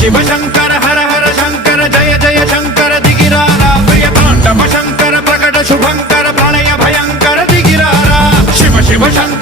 शिव शंकर हर हर शंकर जय जय शंकर दिगिरारा प्रिय तांडव शंकर प्रकट शुभंकर प्रणय भयंकर दिगिरारा शिव शिव शंकर